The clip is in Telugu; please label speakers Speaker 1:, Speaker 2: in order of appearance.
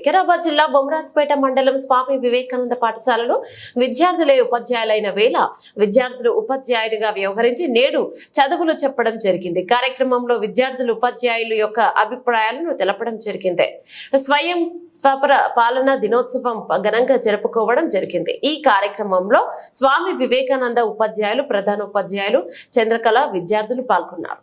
Speaker 1: వికారాబాద్ జిల్లా బొమరాజ్పేట మండలం స్వామి వివేకానంద పాఠశాలలో విద్యార్థులే ఉపాధ్యాయులైన వేళ విద్యార్థులు ఉపాధ్యాయులుగా వ్యవహరించి నేడు చదువులు చెప్పడం జరిగింది. కార్యక్రమంలో విద్యార్థులు ఉపాధ్యాయులు యొక్క అభిప్రాయాలను తెలపడం జరిగింది. స్వయం స్వపర పాలన దినోత్సవం ఘనంగా జరుపుకోవడం జరిగింది. ఈ కార్యక్రమంలో స్వామి వివేకానంద ఉపాధ్యాయులు ప్రధాన ఉపాధ్యాయులు చంద్రకళ విద్యార్థులు పాల్గొన్నారు.